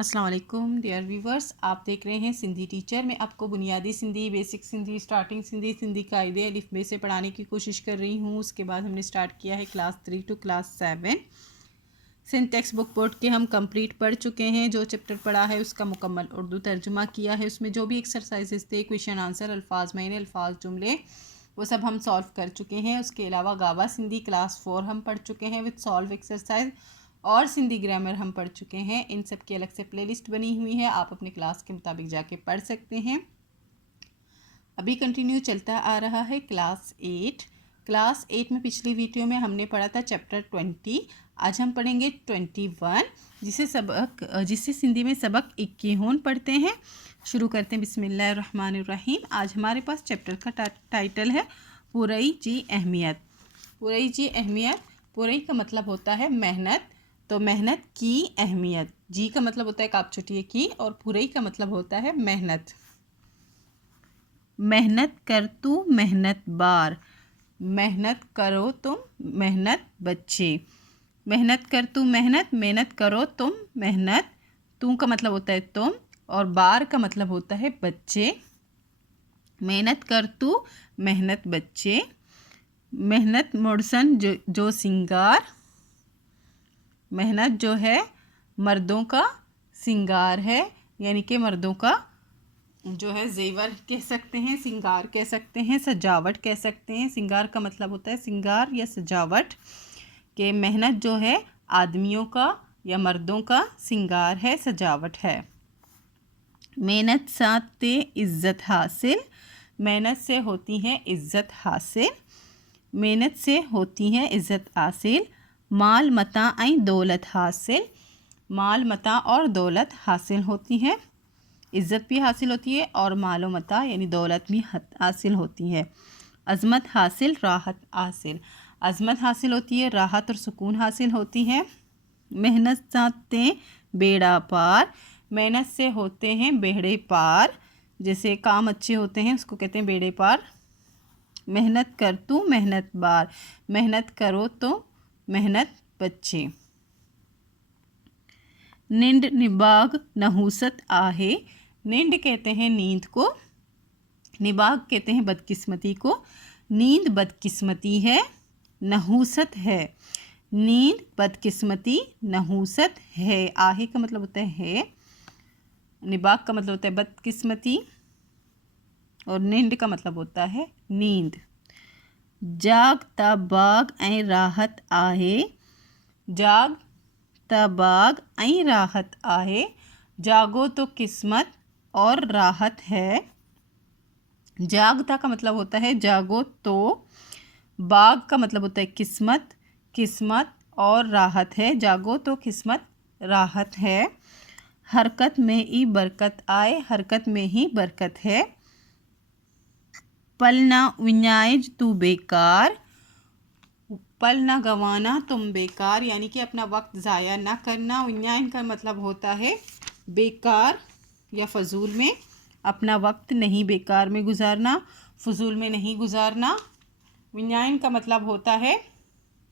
अस्सलाम वालेकुम dear viewers, आप देख रहे हैं सिंधी टीचर। मैं आपको बुनियादी सिंधी, बेसिक सिंधी, स्टार्टिंग सिंधी, सिंधी कायदे अलिफ से पढ़ाने की कोशिश कर रही हूँ। उसके बाद हमने स्टार्ट किया है class 3 to class 7। Sindh text book board के हम कंप्लीट पढ़ चुके हैं। जो चैप्टर पढ़ा है उसका मुकम्मल उर्दू तर्जुमा किया है। उसमें जो भी एक्सरसाइजेस थे, क्वेश्चन आंसर, अल्फाज मायने, अल्फाज जुमले, वो सब हम सॉल्व कर चुके हैं। उसके अलावा गावा सिंधी क्लास 4 हम पढ़ चुके हैं विद सॉल्व एक्सरसाइज, और सिंधी ग्रामर हम पढ़ चुके हैं। इन सब की अलग से प्लेलिस्ट बनी हुई है, आप अपने क्लास के मुताबिक जाके पढ़ सकते हैं। अभी कंटिन्यू चलता आ रहा है क्लास 8। क्लास 8 में पिछली वीडियो में हमने पढ़ा था चैप्टर 20। आज हम पढ़ेंगे 21, जिसे सिंधी में सबक 21 पढ़ते हैं। शुरू करते हैं बिस्मिल्लाहिर्रहमानिर्रहीम। आज हमारे पास चैप्टर का टाइटल है पुरई जी अहमियत। पुरई जी अहमियत, पुरई का मतलब होता है मेहनत, तो मेहनत की अहमियत। जी का मतलब होता है काप छुटिए की, और पुरई का मतलब होता है मेहनत। मेहनत कर तू मेहनत बार, मेहनत करो तुम मेहनत बच्चे। मेहनत कर तू मेहनत, मेहनत करो तुम मेहनत। तू का मतलब होता है तुम, और बार का मतलब होता है बच्चे। मेहनत कर तू मेहनत बच्चे। मेहनत मुड़सन जो सिंगार, मेहनत जो है मर्दों का सिंगार है, यानी कि मर्दों का जो है जेवर कह सकते हैं, सिंगार कह सकते हैं, सजावट कह सकते हैं। सिंगार का मतलब होता है सिंगार या सजावट। कि मेहनत जो है आदमियों का या मर्दों का सिंगार है, सजावट है। मेहनत साथे इज़्ज़त हासिल, मेहनत से होती है इज़्ज़त हासिल। मेहनत से होती है इज़्ज़त हासिल। माल मता ऐं दौलत हासिल, माल मता और दौलत हासिल होती है। इज़्ज़त भी हासिल होती है और मालो मता यानी दौलत भी हासिल होती है। अज़मत हासिल, राहत हासिल, अज़मत हासिल होती है, राहत और सुकून हासिल होती है। मेहनत साथे बेड़ा पार, मेहनत से होते हैं बेड़े पार। जैसे काम अच्छे होते हैं उसको कहते हैं बेड़े पार। मेहनत कर तू मेहनत बार, मेहनत करो तो मेहनत बच्चे। निंद निबाग नहूसत आहे, निंद कहते हैं नींद को, निबाग कहते हैं बदकिस्मती को। नींद बदकिस्मती है, नहूसत है। नींद बदकिस्मती, नहूसत है। आहे का मतलब होता है, निबाग का मतलब होता है बदकिस्मती, और नींद का मतलब होता है नींद। जाग तबाग ऐं राहत आहे, जाग तबाग ऐं राहत आहे। जागो तो किस्मत और राहत है। जागता का मतलब होता है जागो तो, बाग का मतलब होता है किस्मत, किस्मत और राहत है। जागो तो किस्मत राहत है। हरकत में ही बरकत आए, हरकत में ही बरकत है। पल ना विन्याज तू बेकार, पल ना गंवाना तुम बेकार, यानी कि अपना वक्त ज़ाया ना करना। विन्यायन का मतलब होता है बेकार या फजूल में, अपना वक्त नहीं बेकार में गुजारना, फजूल में नहीं गुजारना। विन्यायन का मतलब होता है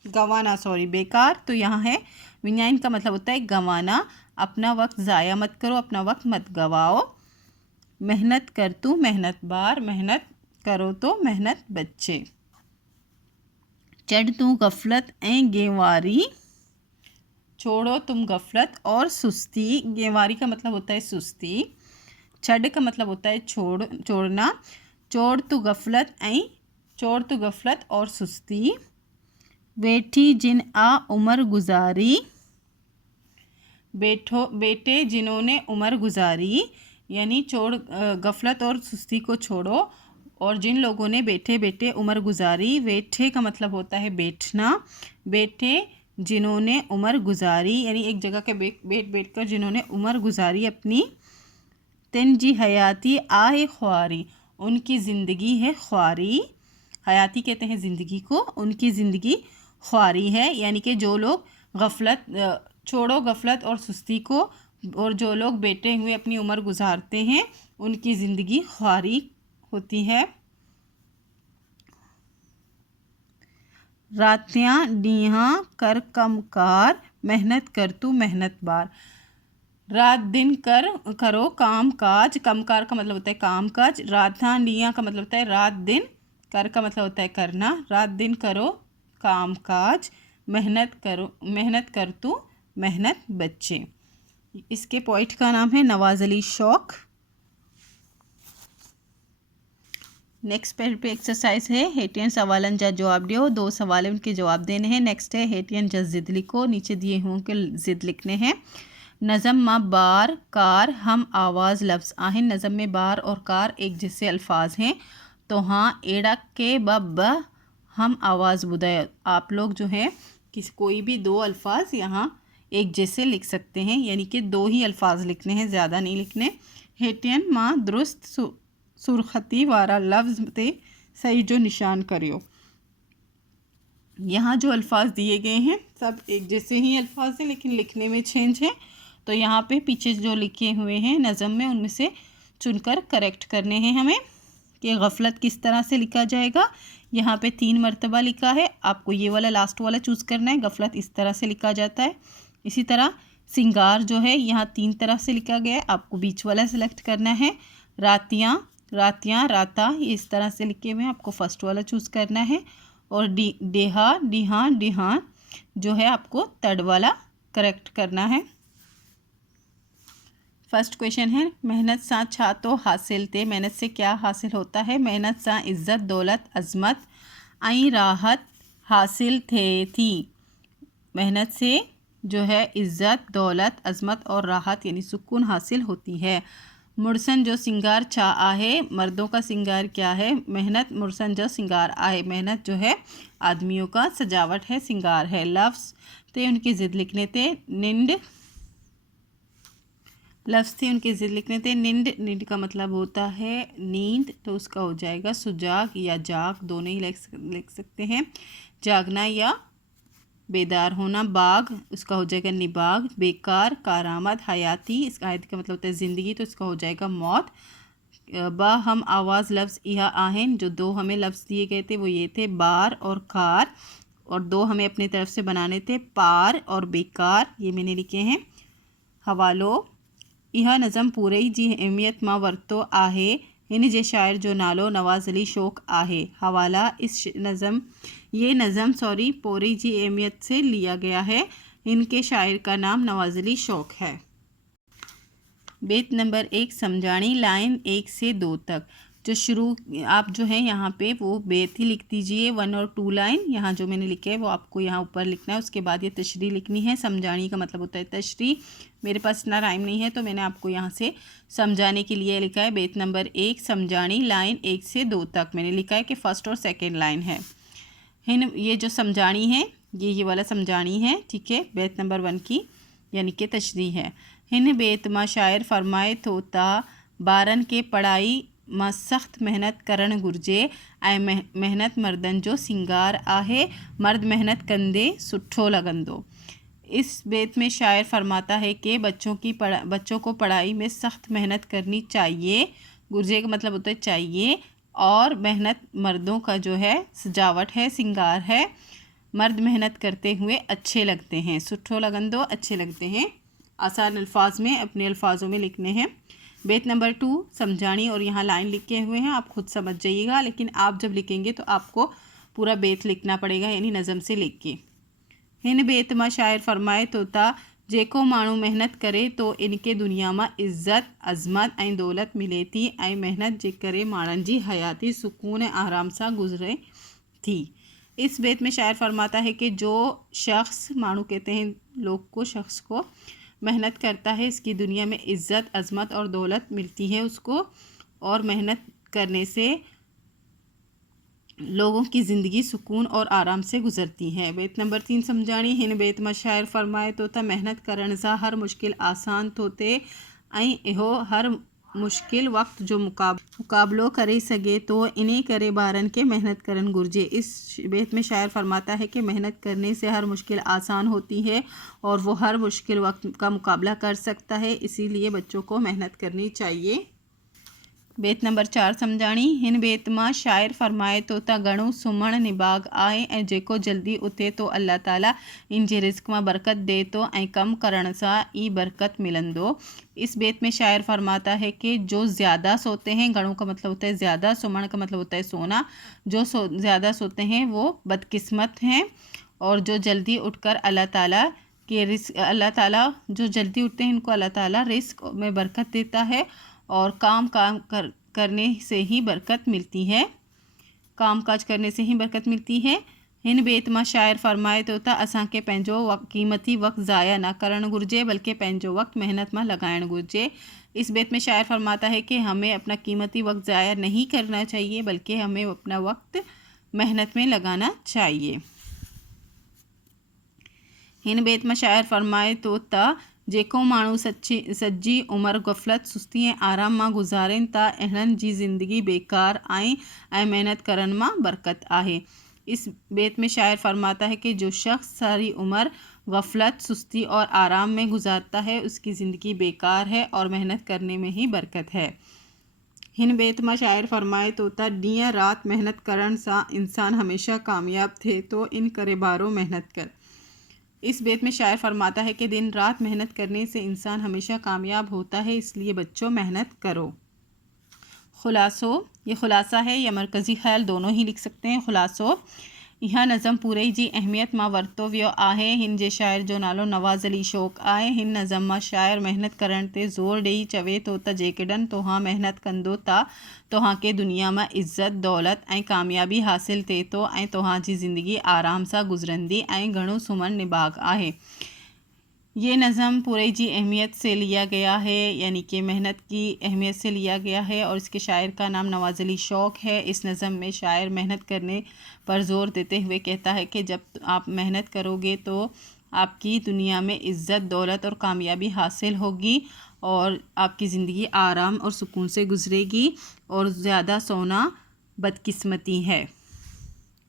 गंवाना, सॉरी बेकार तो यहाँ है। विन्यायन का मतलब होता है गंवाना। अपना वक्त ज़ाया मत करो, अपना वक्त मत गवाओ। मेहनत कर तू मेहनत बार, मेहनत करो तो मेहनत बच्चे। चढ़ तू गफलत ऐं गेवारी, छोड़ो तुम गफलत और सुस्ती। गेवारी का मतलब होता है सुस्ती। छड़ का मतलब होता है छोड़ना। छोड़ तू गफलत ऐं, छोड़ तू गफलत और सुस्ती। बैठी जिन आ उम्र गुजारी, बेटे जिन्होंने उम्र गुजारी, यानी छोड़ गफलत और सुस्ती को छोड़ो। और जिन लोगों ने बैठे बैठे उम्र गुजारी, बैठे का मतलब होता है बैठना। बैठे जिन्होंने उम्र गुजारी, यानी एक जगह के बैठ बैठ कर जिन्होंने उम्र गुजारी अपनी। तिन जी हयाती आहे ख्वारी, उनकी ज़िंदगी है ख्वारी। हयाती कहते हैं ज़िंदगी को, उनकी ज़िंदगी ख्वारी है। यानी कि जो लोग गफलत, छोड़ो गफलत और सुस्ती को, और जो लोग बैठे हुए अपनी उम्र गुजारते हैं उनकी ज़िंदगी ख्वारी होती है। रातियाँ डीहा कर कमकार, मेहनत कर तू मेहनत बार। रात दिन करो काम काज, कमकार का मतलब होता है काम काज, राधानिया का मतलब होता है रात दिन, कर का मतलब होता है करना, रात दिन करो काम काज, मेहनत कर तू मेहनत बच्चे। इसके पोइट का नाम है नवाज अली शौक। नेक्स्ट पेज पे एक्सरसाइज है हेटियन सवालन जा जवाब दियो, 2 सवाल है उनके जवाब देने हैं। नेक्स्ट है हेटियन जा जिद लिखो, नीचे दिए हुए के जिद लिखने हैं। नज़म में बार कार हम आवाज़ लफ्ज़ आहिन, नज़म में बार और कार एक जैसे अल्फाज हैं, तो हाँ एड़ा के बब हम आवाज़ बुदाय। आप लोग जो है कोई भी 2 अल्फाज यहाँ एक जैसे लिख सकते हैं, यानी कि 2 ही अल्फाज लिखने हैं, ज़्यादा नहीं लिखने। हेटियन माँ दुरुस्त सुरखती वारा लफ्ज़ ते सही जो निशान करियो। यहाँ जो अल्फाज दिए गए हैं सब एक जैसे ही अल्फाज हैं, लेकिन लिखने में चेंज है। तो यहाँ पे पीछे जो लिखे हुए हैं नज़म में उनमें से चुनकर करेक्ट करने हैं हमें कि गफलत किस तरह से लिखा जाएगा। यहाँ पे 3 मरतबा लिखा है, आपको ये वाला लास्ट वाला चूज़ करना है, गफलत इस तरह से लिखा जाता है। इसी तरह सिंगार जो है यहाँ 3 तरह से लिखा गया है, आपको बीच वाला सेलेक्ट करना है। रातियाँ राता ये इस तरह से लिखे हुए हैं, आपको फर्स्ट वाला चूज़ करना है। और डिहा जो है आपको थर्ड वाला करेक्ट करना है। फर्स्ट क्वेश्चन है मेहनत सा छा तो हासिल थे, मेहनत से क्या हासिल होता है। मेहनत सा इज़्ज़त दौलत अज़मत आई राहत हासिल थे थी। मेहनत से जो है इज़्ज़त दौलत अज़मत और राहत यानी सुकून हासिल होती है। मुरसन जो सिंगार छा आहे, मर्दों का सिंगार क्या है। मेहनत मुरसन जो सिंगार आहे, मेहनत जो है आदमियों का सजावट है, सिंगार है। लफ्ज़ थे उनकी ज़िद लिखने थे, निंड लफ्ज़ थे उनके ज़िद लिखने थे। निंड का मतलब होता है नींद, तो उसका हो जाएगा सुजाग या जाग, दोनों ही लिख सकते हैं। जागना या बेदार होना। बाग उसका हो जाएगा निबाग। बेकार कारामद। हयाती इसका आयत का मतलब होता है ज़िंदगी, तो इसका हो जाएगा मौत। बा हम आवाज़ लफ्ज़ यह आहेन, जो 2 हमें लफ्ज़ दिए गए थे वो ये थे बार और कार, और 2 हमें अपनी तरफ से बनाने थे पार और बेकार, ये मैंने लिखे हैं। हवालो यह नज़म पूरे ही जी अहमियत मां वरतो आहे, हिन जे शायर जो नालो नवाज़ अली शौक आहे। हवाला ये नज़म पूरी जी अहमियत से लिया गया है, इनके शायर का नाम नवाज़ अली शौक है। बेत नंबर 1 समझानी, लाइन 1 से 2 तक। जो शुरू आप जो है यहाँ पे वो बेत ही लिख दीजिए, 1 और 2 लाइन यहाँ जो मैंने लिखे है वो आपको यहाँ ऊपर लिखना है। उसके बाद ये तशरी लिखनी है। समझानी का मतलब होता है तशरी, मेरे पास इतना टाइम नहीं है तो मैंने आपको यहाँ से समझाने के लिए लिखा है। बेत नंबर 1 समझानी, लाइन 1 से 2 तक मैंने लिखा है कि फ़र्स्ट और सेकेंड लाइन है। ये जो समझानी है ये वाला समझानी है, ठीक है। बेत नंबर 1 की यानी कि तशरी है। हिन बेत मां शायर फरमाए थोता बारन के पढ़ाई मां सख्त मेहनत करण घुर्जे, ऐं मेहनत मर्दन जो सिंगार आहे, मर्द मेहनत कंदे सुठो लगंदो। इस बेत में शायर फरमाता है कि बच्चों को पढ़ाई में सख्त मेहनत करनी चाहिए। गुर्जे का मतलब होता है चाहिए, और मेहनत मर्दों का जो है सजावट है, सिंगार है। मर्द मेहनत करते हुए अच्छे लगते हैं, सुठो लगंदो अच्छे लगते हैं। आसान अल्फाज में अपने अल्फाजों में लिखने हैं। बेत नंबर 2 समझानी, और यहाँ लाइन लिखे हुए हैं, आप खुद समझ जाइएगा, लेकिन आप जब लिखेंगे तो आपको पूरा बेत लिखना पड़ेगा, यानी नज़म से लिख के। हिन बेत मां शायर फरमाए तोता जेको माण्हू मेहनत करे तो इनके दुनिया में इज़्ज़त अज़मत ऐं दौलत मिले थी, ऐं मेहनत जे करे माण्हुनि जी हयाती सुकून ऐं आराम सां गुज़रे थी। इस बेत में शायर फरमाता है कि जो शख्स, माण्हू कहते हैं लोग को, शख्स को मेहनत करता है इसकी दुनिया में इज़्ज़त अज़मत और दौलत मिलती है उसको, और मेहनत करने से लोगों की ज़िंदगी सुकून और आराम से गुजरती है। बेत नंबर 3 समझानी। हिन बेत में शायर फरमाए तो मेहनत करण सां हर मुश्किल आसान थो थिए, ऐं इहो हर मुश्किल वक्त जो मुकाबलो करे सके तो इन्हीं करे ॿारनि के मेहनत करन घुर्जे। इस बेत में शायर फरमाता है कि मेहनत करने से हर मुश्किल आसान होती है और वो हर मुश्किल वक्त का मुकाबला कर सकता है, इसीलिए बच्चों को मेहनत करनी चाहिए। बेत नंबर 4 समझाणी। हिन बेत मां शाइर फरमाए तो त घणो सुम्हण निबाग आहे ऐं जेको जल्दी उथे तो अल्लाह ताला इन जे रिस्क में बरकत दे तो ऐं कम करण सां ई बरकत मिलंदो। इस बेत में शायर फरमाता है कि जो ज़्यादा सोते हैं, घणों का मतलब होता है ज़्यादा, सुमण का मतलब होता है सोना, जो ज़्यादा सोते हैं वो बदकिस्मत हैं, और जो जल्दी उठकर अल्लाह ताला के रिस्क, अल्लाह ताला जो जल्दी उठते हैं इनको अल्लाह ताला रिस्क में बरकत देता है और काम करने से ही बरकत मिलती है, काम काज करने से ही बरकत मिलती है। हिन बेत मां शाइर फरमाए तो त असांखे पंहिंजो क़ीमती वक्त ज़ाया ना करणु घुरिजे, बल्कि पंहिंजो वक्त मेहनत में लगाइणु घुरिजे। इस बेत में शाइर फरमाता है कि हमें अपना क़ीमती वक्त ज़ाया नहीं करना चाहिए, बल्कि हमें अपना वक्त मेहनत में लगाना चाहिए। हिन बेत में शाइर फरमाए तो त जेको माण्हू सॼी उमिरि गफ़लत, सुस्ती ऐं आराम मां गुज़ारनि था, इन्हनि जी ज़िंदगी बेकार ऐं मेहनत करण मां बरकत आहे। इस बेत में शायर फरमाता है कि जो शख्स सारी उम्र गफलत, सुस्ती और आराम में गुजारता है उसकी ज़िंदगी बेकार है और मेहनत करने में ही बरकत है। हिन बेत में शायर फरमाए तो त ॾींहं रात मेहनत करण सां इंसान हमेशा कामयाब थे, तो इन करे बारो मेहनत कर। इस बेत में शायर फरमाता है कि दिन रात मेहनत करने से इंसान हमेशा कामयाब होता है, इसलिए बच्चों मेहनत करो। खुलासो, ये खुलासा है या मरकज़ी ख़्याल, दोनों ही लिख सकते हैं। खुलासो, यह नज़म पूरे जी अहमियत मां वरतो वियो आहे। हिन जे शाइर जो नालो नवाज़ अली शौक़ आहे। हिन नज़म मां शाइर मेहनत करण ते ज़ोर ॾेई चवे थो त जेकॾहिं तव्हां मेहनत कंदो था तव्हांखे दुनिया में इज़्ज़त, दौलत ऐं कामयाबी हासिल थिए थो ऐं तव्हांजी ज़िंदगी आराम सां गुज़रंदी ऐं घणो सुमन निबाग आहे। ये नज़म पूरे जी अहमियत से लिया गया है, यानी कि मेहनत की अहमियत से लिया गया है, और इसके शायर का नाम नवाज़ अली शौक़ है। इस नज़म में शायर मेहनत करने पर ज़ोर देते हुए कहता है कि जब आप मेहनत करोगे तो आपकी दुनिया में इज़्ज़त, दौलत और कामयाबी हासिल होगी और आपकी ज़िंदगी आराम और सुकून से गुजरेगी, और ज़्यादा सोना बदकिस्मती है।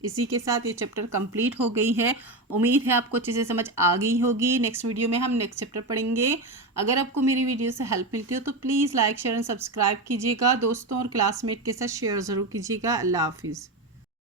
इसी के साथ ये चैप्टर कंप्लीट हो गई है। उम्मीद है आपको अच्छे से समझ आ गई होगी। नेक्स्ट वीडियो में हम नेक्स्ट चैप्टर पढ़ेंगे। अगर आपको मेरी वीडियो से हेल्प मिलती हो तो please like, share and subscribe कीजिएगा। दोस्तों और क्लासमेट के साथ शेयर ज़रूर कीजिएगा। अल्लाह हाफिज़।